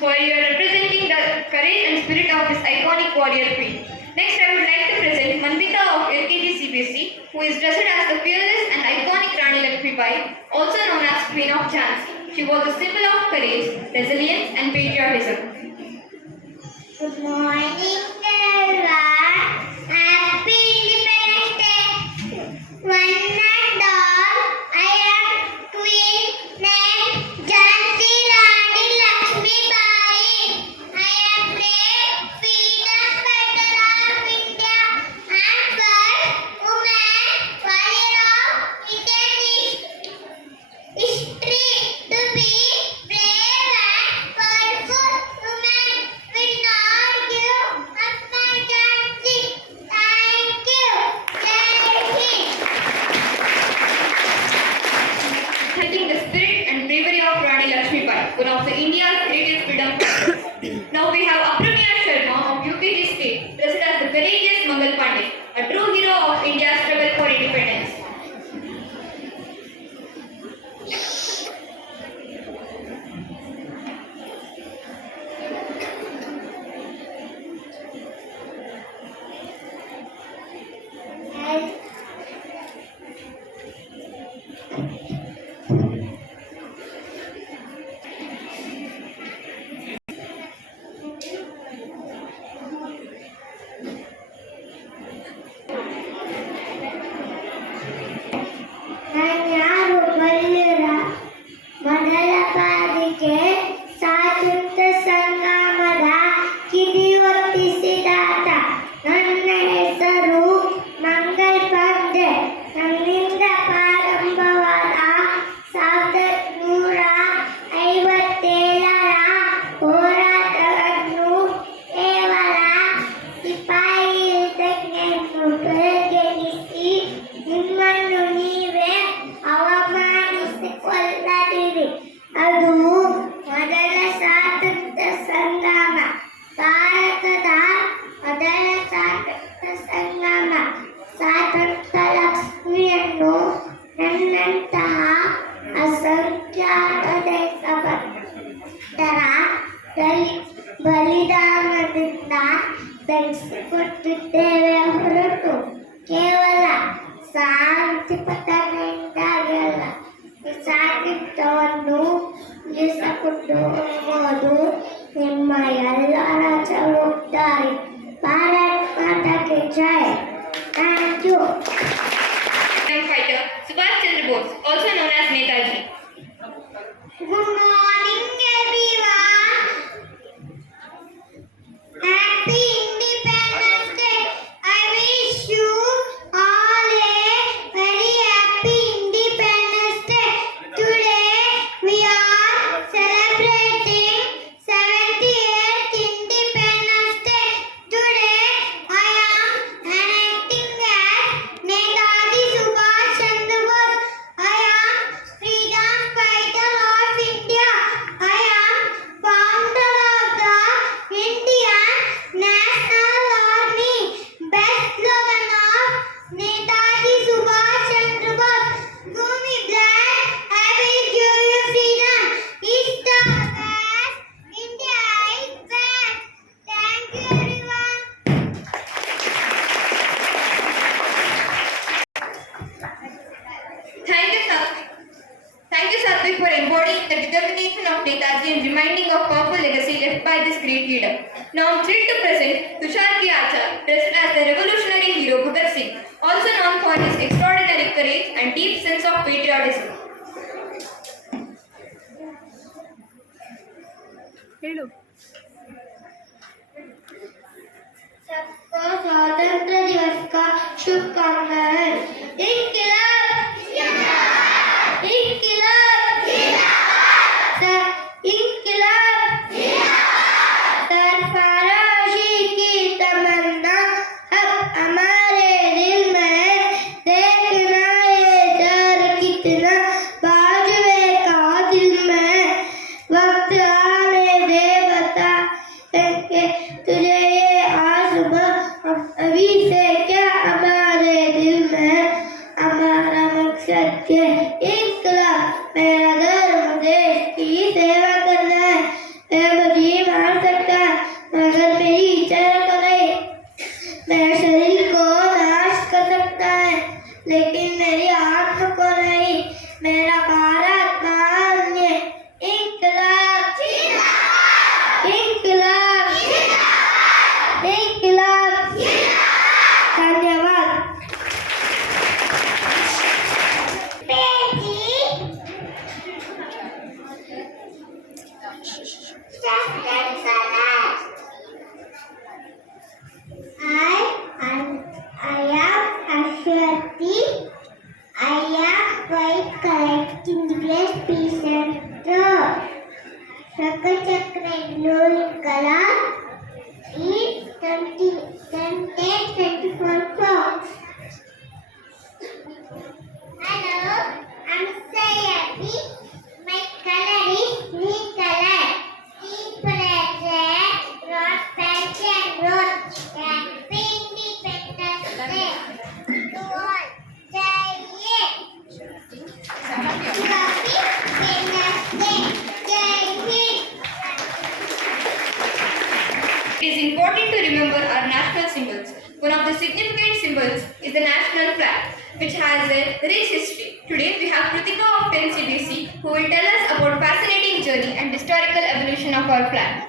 for your representing the courage and spirit of this iconic warrior queen. Next, I would like to present Manvita of LKG CBSE, who is dressed as the fearless and iconic Rani Lakshmibai, also known as Queen of Jhansi. She was a symbol of courage, resilience, and patriotism. Good morning, everyone. Happy Independence Day. One and all, I am Queen named Jhansi Rani Lakshmibai. I am brave freedom fighter of India and first woman warrior of Indian history. To be brave and powerful woman will not give up my Jhansi. Thank you. Jai Hind. Thanking the spirit and bravery of Rani Lakshmibai, one of the India's greatest freedom fighters. Now we have Apranya Sharma of UPG State, dressed as the courageous Mangal Pandey, a true hero of India's struggle for independence. ನಾನ್ಯಾರು ಬಲ್ಲಿರ ಮೊದಲ ಬಾರಿಗೆ ಸ್ವಾತಂತ್ರ್ಯ ಸಂಗ್ರಾಮದ ಕಿಡಿಯೊತ್ತಿಸಿದಾತ. ನನ್ನ ಹೆಸರು ಮಂಗಲ್ ಪಾಂಡೆ. ನನ್ನಿಂದ ಪ್ರಾರಂಭವಾದ 1957ರ ಹೋರಾಟವನ್ನು ಕೇವಲ ಸಿಪಾಯಿ ಯುದ್ಧವನ್ನು ಪರಿಗಣಿಸಿ ನಿಮ್ಮನ್ನು ನೀವೇ ಅವಮಾನಿಸಿಕೊಳ್ಳದಿರಿ. ಅದು ಮೊದಲ ಸ್ವಾತಂತ್ರ್ಯ ಸಂಗ್ರಾಮ, ಭಾರತದ ಮೊದಲ ಸ್ವಾತಂತ್ರ್ಯ ಸಂಗ್ರಾಮ. ಸ್ವಾತಂತ್ರ್ಯ ಲಕ್ಷ್ಮಿಯನ್ನು ನನ್ನಂತಹ ಅಸಂಖ್ಯಾತ ದೇಶಭಕ್ತರ ಬಲಿದಾನದಿಂದ ಬೆಳೆಸಿಕೊಟ್ಟಿದ್ದೇವೆ ಹೊರತು ಕೇವಲ ಶಾಂತಿ ಪತನದಿಂದಾಗಲ್ಲ. ಈ ಸಾಹಿತ್ಯವನ್ನು ಉಳಿಸಿಕೊಂಡು ಹೋಗುವುದು ನಿಮ್ಮ ಎಲ್ಲರ ಜವಾಬ್ದಾರಿ. ಭಾರತ್ ಮಾತಾಗೆ ಜೈ. Thank you. Freedom fighter Subhash Chandra Bose, also known as Netaji. Good morning, everyone. Happy Independence Day. I wish you all a very happy Independence Day. Today we are celebrating 78th Independence Day. Today I am enacting as Netaji Subhash Chandra Bose. I am freedom fighter of India. I am founder of the Indian National Army. Best slogan of Netaji Subhash Chandra Bose. Give me blood, I will give you freedom. East the West, India is best. Thank you, everyone. Thank you, Satvik, for embodying the determination of Netaji and reminding of powerful legacy left by this great leader. Now I'm thrilled to present Tushar Kiacha, dressed as the revolutionary hero Bhagat Singh, also known for his extraordinary courage and deep sense of patriotism. सबको स्वतंत्र दिवस का शुभकामनाएं। इनकलाब जिंदाबाद, इनकलाब जिंदाबाद, इनकलाब जिंदाबाद। सरफराजी की तमन्ना अब हमारे दिल में है। सत्य इनकलाब मेरा धर्म देश की सेवा करना है मैं मुझे मार सकता है मगर मेरी इच्छा को नहीं मेरे शरीर को नाश कर सकता है लेकिन मेरी आत्मा को नहीं मेरा भारत मान्य इनकलाब इनकलाब इनकलाब धन्यवाद I am Ashwati. I am quite collecting the great peace and love. Shaka Chakra ignoring color is 24 songs. Hello, I'm Sayati. My color is green color. Green red, rose, fancy and rose. Happy Independence Day. To all, Jai Hind. Happy Independence Day. Jai Hind. It is important to remember our national symbols. One of the significant symbols is the national flag, which has a rich history. Today we have Kritika of 10 CBC who will tell us about fascinating journey and historical evolution of our flag.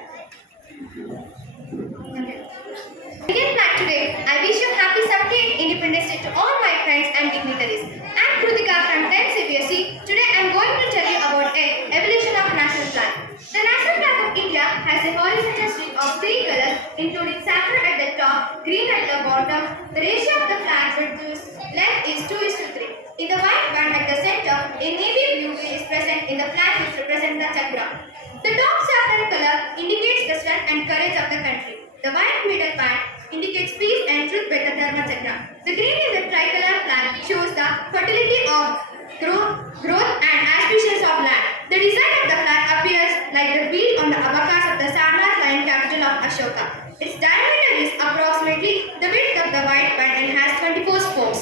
Indian flag today. I wish you happy 78th Independence Day to all my friends and dignitaries. I'm Kritika from 10 CBSE. Today I'm going to tell you about the evolution of national flag. The national flag of India has a horizontal strip of 3 colors including saffron at the top, green at the bottom. The ratio of the flag between length is 2:3. In the white band at the center, a navy blue is present in the flag which represents the chakra. The top saffron color indicates the strength and courage of the country. The white middle band indicates peace and truth with the Dharma Chakra. The green in the tricolor flag shows the fertility of growth and auspicious of land. The design of the flag appears like the wheel on the abacus of the Sarnath lion capital of Ashoka. Its diameter is approximately the width of the white band and has 24 spokes.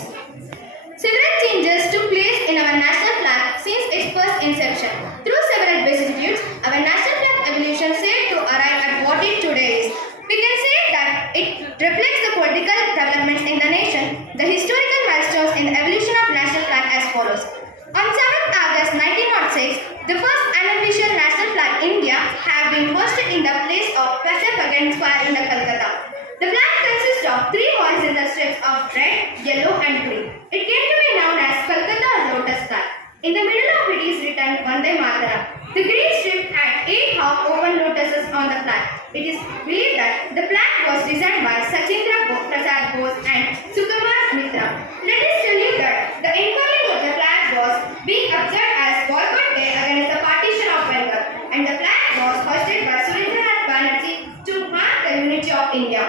Several changes took place in our national flag since its first inception. Through several vicissitudes, our national flag evolution said to arrive at what it today is. We can say that it reflects the political developments in the nation, the historical milestones in the evolution of national flag as follows. On 7th August 1906, the first unofficial national flag India have been hoisted in the place of Kasarbagan Square in the Calcutta. The flag consists of 3 horizontal strips of red, yellow and green. It came to be known as Calcutta Lotus flag. In the middle of it is written Vande Mataram. The green strip had 8 half open lotuses on the flag. It is believed that the flag was designed by Sachindra Prasad Bose and Sukumar Mitra. Let us tell you that the unfurling of the flag was being observed as boycott day against the partition of Bengal, and the flag was hoisted by Surendranath Banerjee to mark the unity of India.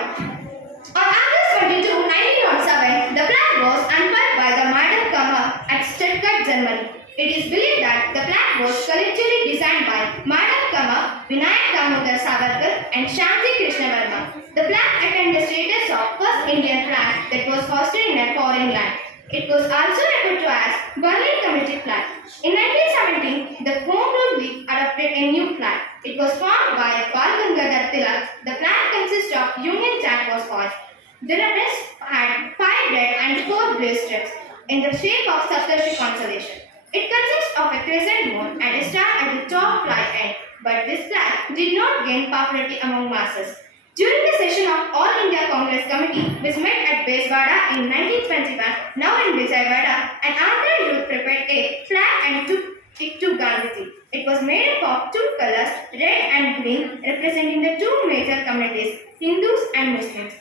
On August 22, 1907, the flag was unfurled by the Madam Kammer at Stuttgart, Germany. It is believed that the flag was collectively designed by Madam Kammer, Vinayak Damodar Savarkar and Shanti Krishna Verma. The flag attained the status of first Indian flag that was hoisted in a foreign land. It was also referred to as Berlin Committee flag. In 1917, the Home Rule League adopted a new flag. It was formed by Bal Gangadhar Tilak. The flag consists of Union Jack was hoisted. The rest had 5 red and 4 blue strips in the shape of Saptarshi constellation. It consists of a crescent moon and a star at the top flag end, but this flag did not gain popularity among masses. During the session of All India Congress Committee, which met at Beswada in 1921, now in Vijayawada, an Andhra youth prepared a flag and took it to Gandhiji. It was made up of 2 colors, red and green, representing the 2 major communities, Hindus and Muslims.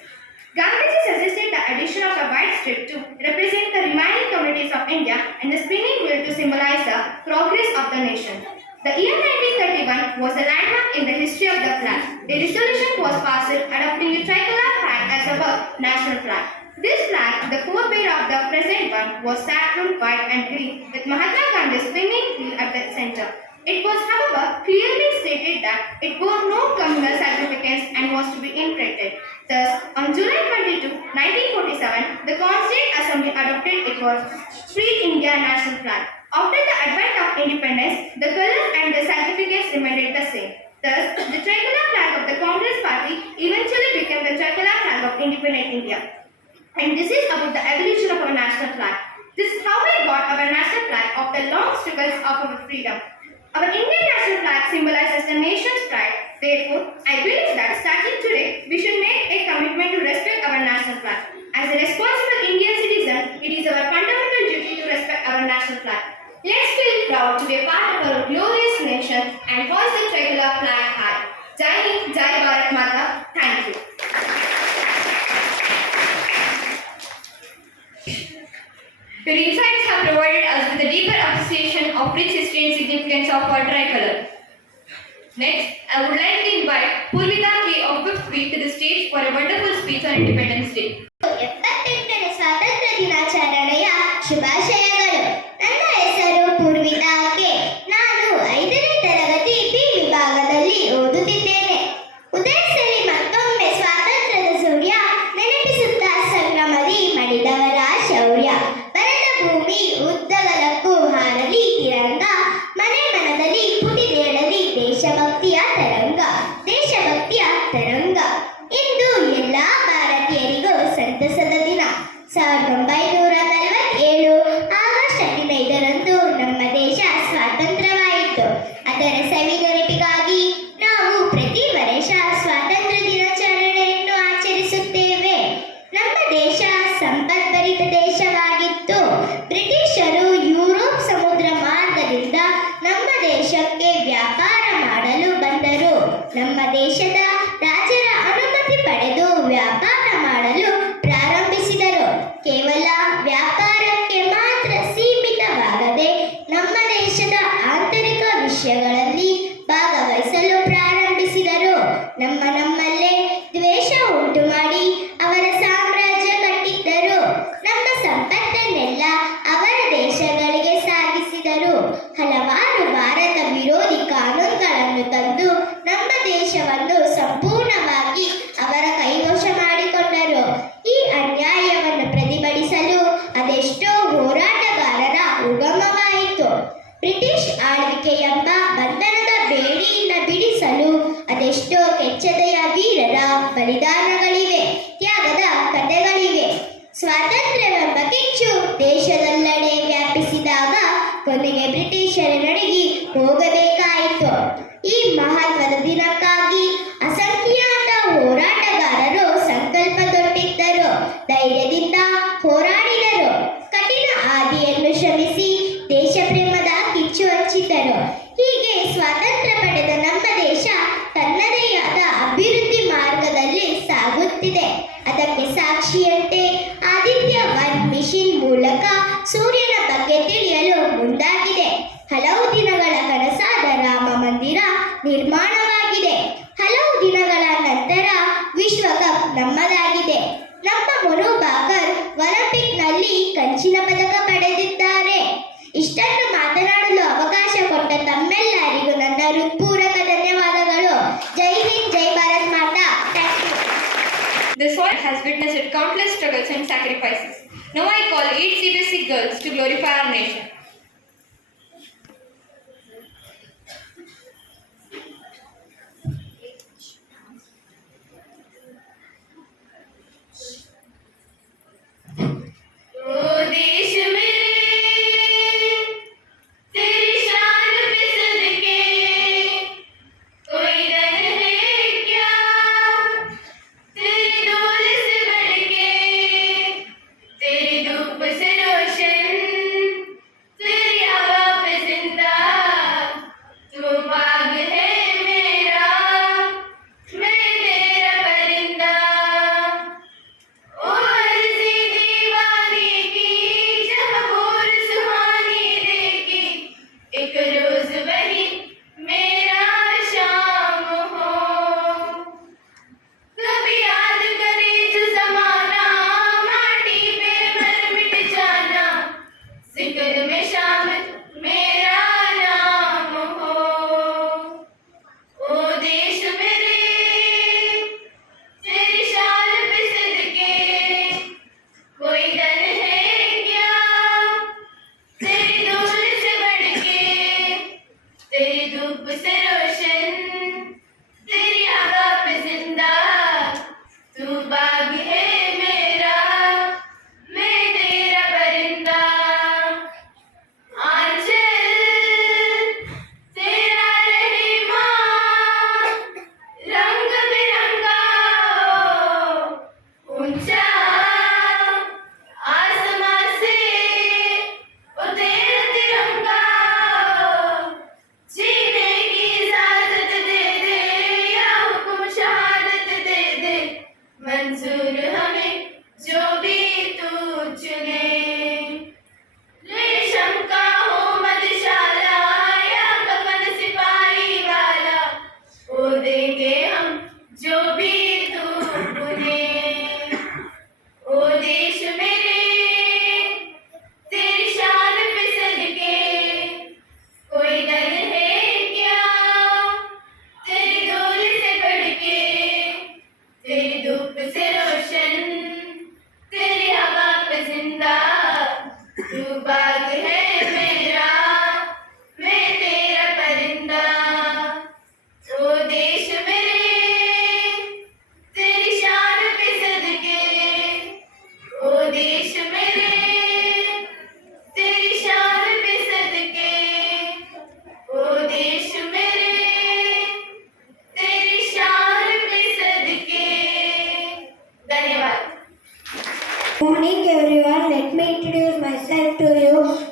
Gandhiji suggested the addition of a white strip to represent the remaining communities of India and the spinning wheel to symbolize the progress of the nation. The year 1931 was a landmark in the history of the flag. A resolution was passed adopting the tricolor flag as our national flag. This flag, the forebear of the present one, was saffron, white and green with Mahatma Gandhi's spinning wheel at the center. It was, however, clearly stated that it bore no communal significance and was to be imprinted. Thus, on July 22, 1947, the Constituent Assembly adopted it was Free India national flag. After the advent of independence, the colors and the certificates remained the same. Thus, the tricolor flag of the Congress party eventually became the tricolor flag of independent India. And this is about the evolution of our national flag. This is how we got our national flag after long struggles of our freedom. Our Indian national flag symbolizes the nation's pride. Therefore, I believe that starting today, we should make a commitment to respect our national flag. As a responsible Indian citizen, it is our fundamental duty to respect our national flag. Let's feel proud to be a part of our glorious nation and hoist the tricolor flag high. Jai Hind, Jai Bharat Mata. Thank you. Your insights have provided us with a deeper appreciation of rich history and significance of our tricolor. Next, I would like to invite Purvita K of 5th week to the stage for a wonderful speech on Independence Day. 78ನೇ ಸ್ವಾತಂತ್ರ್ಯ ದಿನಾಚರಣೆಯ ಶುಭಾಶಯಗಳು. ನನ್ನ ಹೆಸರು Poorvitha K. ನಾನು 5ನೇ ತರಗತಿ B ವಿಭಾಗದಲ್ಲಿ ಓದುತ್ತಿದ್ದೇನೆ. ಉದಯಿಸಲಿ ಮತ್ತೊಮ್ಮೆ ಸ್ವಾತಂತ್ರ್ಯದ ಸೂರ್ಯ, ನೆನಪಿಸುತ್ತಾ ಸಂಗ್ರಾಮದಿ ಮಡಿದವರ ಶೌರ್ಯ. ಬರದ ಭೂಮಿ ಉದ್ದಗಲಕ್ಕೂ ಹಾರಲಿ ತಿರಂಗ, ಮನೆ ಮನದಲ್ಲಿ ಪುಟಿದೇಳಲಿ ದೇಶಭಕ್ತಿಯ ತರಂಗ, ದೇಶಭಕ್ತಿಯ ತರಂಗ. ಇಂದು ಎಲ್ಲ ಭಾರತೀಯರಿಗೂ ಸಂತಸದ ದಿನ. 1947 ಆಗಸ್ಟ್ 15ರಂದು ನಮ್ಮ ದೇಶ ಸ್ವಾತಂತ್ರ್ಯವಾಯಿತು. ಅದರ ಸವಿನೆನಪಿಗಾಗಿ ನಾವು ಪ್ರತಿ ವರ್ಷ ಸ್ವಾತಂತ್ರ್ಯ ದಿನಾಚರಣೆಯನ್ನು ಆಚರಿಸುತ್ತೇವೆ. ನಮ್ಮ ದೇಶ ಸಂಪದ್ಭರಿತ ದೇಶವಾಗಿತ್ತು. ಬ್ರಿಟಿಷರು ಯುರೋಪ್ ಸಮುದ್ರ ಮಾರ್ಗದಿಂದ ನಮ್ಮ ದೇಶಕ್ಕೆ ವ್ಯಾಪಾರ ಮಾಡಲು ಬಂದರು. ನಮ್ಮ ದೇಶದ ರಾಜರ ಅನುಮತಿ ಪಡೆದು ವ್ಯಾಪಾರ ಮಾಡಲು ಪ್ರಾರಂಭಿಸಿದರು. ಕೇವಲ ವ್ಯಾಪಾರಕ್ಕೆ ಮಾತ್ರ ಸೀಮಿತವಾಗದೆ ನಮ್ಮ ದೇಶದ ಆಂತರಿಕ ವಿಷಯಗಳಲ್ಲಿ ಭಾಗವಹಿಸಲು ಪ್ರಾರಂಭಿಸಿದರು. ನಮ್ಮಲ್ಲೇ ದ್ವೇಷ ಉಂಟು ಮಾಡಿ ಅವರ ಸಾಮ್ರಾಜ್ಯ ಕಟ್ಟಿದ್ದರು. ನಮ್ಮ ಸಂಪತ್ತನ್ನೆಲ್ಲ ಅವರ ದೇಶಗಳಿಗೆ ಸಾಗಿಸಿದರು. ಹಲವಾರು ಭಾರತ ವಿರೋಧಿ ಕಾನೂನುಗಳನ್ನು ತಂದು ನಮ್ಮ ದೇಶವನ್ನು ಸಂಪೂರ್ಣವಾಗಿ ಅವರ ಕೈವಶ ಮಾಡಿಕೊಂಡರು. ಈ ಅನ್ಯಾಯವನ್ನು ಪ್ರತಿಭಟಿಸಲು ಅದೆಷ್ಟೋ ಹೋರಾಟಗಾರರ ಉಗಮವಾಯಿತು. ಬ್ರಿಟಿಷ್ ಆಳ್ವಿಕೆ ಎಂಬ ಬಂಧನದ ಬೇಡಿಯಿಂದ ಬಿಡಿಸಲು ಅದೆಷ್ಟೋ ಕೆಚ್ಚೆದೆಯ ವೀರರ ಬಲಿದಾನಗಳಿವೆ, ತ್ಯಾಗದ ಕಥೆಗಳಿವೆ. ಸ್ವಾತಂತ್ರ್ಯವೆಂಬ ಕಿಚ್ಚು ದೇಶದೆಲ್ಲೆಡೆ ವ್ಯಾಪಿಸಿದಾಗ ಕೊನೆಗೆ ಬ್ರಿಟಿಷರ ನಡುಗಿ ಹೋಗಬೇಕಾಯಿತು. ಈ ಮಹತ್ವದ ದಿನಕ್ಕಾಗಿ ಅಸಂಖ್ಯಾತ ಹೋರಾಟಗಾರರು ಸಂಕಲ್ಪದೊಟ್ಟಿದ್ದರು, ಧೈರ್ಯದಿಂದ ಹೋರಾಡಿದರು, ಕಠಿಣ ಹಾದಿಯನ್ನು ಶ್ರಮಿಸಿ ದೇಶ ಪ್ರೇಮದ ಕಿಚ್ಚು ಹಚ್ಚಿದ್ದರು. ಹೀಗೆ ಸ್ವಾತಂತ್ರ್ಯ ಪಡೆದ ನಮ್ಮ ದೇಶ ತನ್ನದೇ ಆದ ಅಭಿವೃದ್ಧಿ ಮಾರ್ಗದಲ್ಲಿ ಸಾಗುತ್ತಿದೆ. ಅದಕ್ಕೆ ಸಾಕ್ಷಿಯಂತೆ ಆದಿತ್ಯ 1 ಮಿಷನ್ ಮೂಲಕ ಸೂರ್ಯನ ಬಗ್ಗೆ ತಿಳಿಯಲು ಮುಂದಾಗಿದೆ. ಹಲವು ದಿನಗಳ ಕನಸಾದ ರಾಮ ಮಂದಿರ ನಿರ್ಮಾಣವಾಗಿದೆ. ಹಲವು ದಿನಗಳ ನಂತರ ವಿಶ್ವಕಪ್ ನಮ್ಮದಾಗಿದೆ. ನಮ್ಮ ಮನು ಭಾಕರ್ ಒಲಿಂಪಿಕ್ನಲ್ಲಿ ಕಂಚಿನ ಪದಕ ಪಡೆದಿದ್ದಾರೆ. ಇಷ್ಟನ್ನು ಮಾತನಾಡಲು ಅವಕಾಶ ಕೊಟ್ಟ ತಮ್ಮೆಲ್ಲರಿಗೂ ನನ್ನ ಹೃತ್ಪೂರ್ವಕ ಧನ್ಯವಾದಗಳು. ಜೈ ಹಿಂದ್, ಜೈ Bharat Mata. Thank you. The soil has witnessed countless struggles and sacrifices. Now I call 8 CBSE girls to glorify our nation.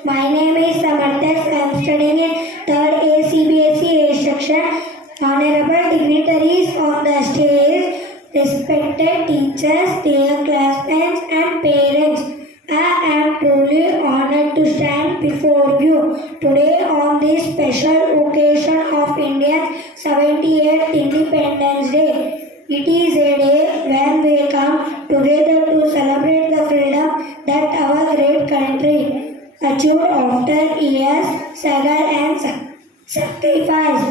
My name is Samarthas. I am studying in 3rd ACBSE A section. Honorable dignitaries on the stage, respected teachers, dear classmates and parents. I am truly honored to stand before you today on this special occasion of India's 78th Independence Day. It is a day when we come together to celebrate the freedom that our great country achieved after years struggle and sacrifice.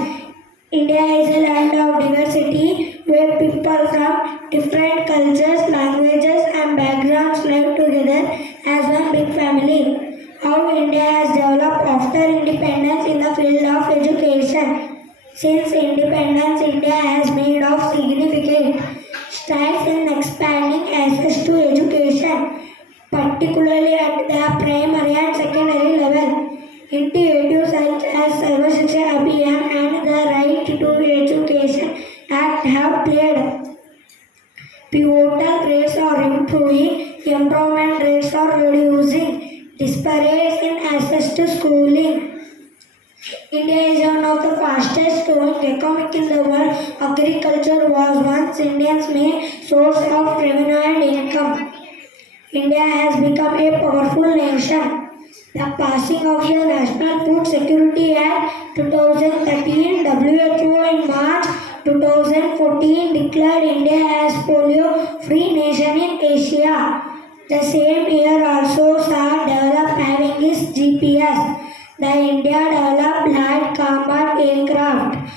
India is a land of diversity where people from different cultures, languages and backgrounds live together as one big family. How India has developed after independence in the field of education. Since independence, India has made of significant strides in expanding access to education, particularly at the primary and secondary level. Initiatives such as Sarva Shiksha Abhiyan and the Right to Education Act have played pivotal rates are improving, employment rates are reducing, disparities in access to schooling. India is one of the fastest growing economies in the world. Agriculture was once India's main source of revenue and income. India has become a powerful nation. The passing of the National Food Security Act 2013, WHO in March 2014 declared India as polio-free nation in Asia. The same year also saw develop having its GPS. The India developed light combat aircraft.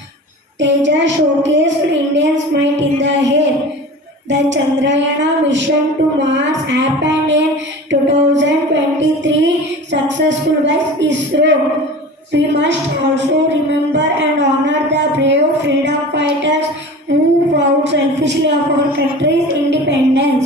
Tejas showcased Indians' might in the air. The Chandrayana mission to Mars happened in 2023, successful by ISRO. We must also remember and honor the brave freedom fighters who fought selfishly for our country's independence.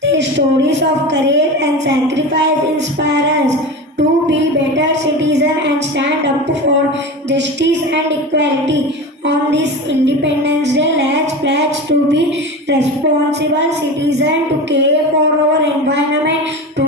Their stories of courage and sacrifice inspire us to be better citizens and stand up for justice and equality. On this Independence Day, let's pledge to be responsible citizens, to care for our environment, to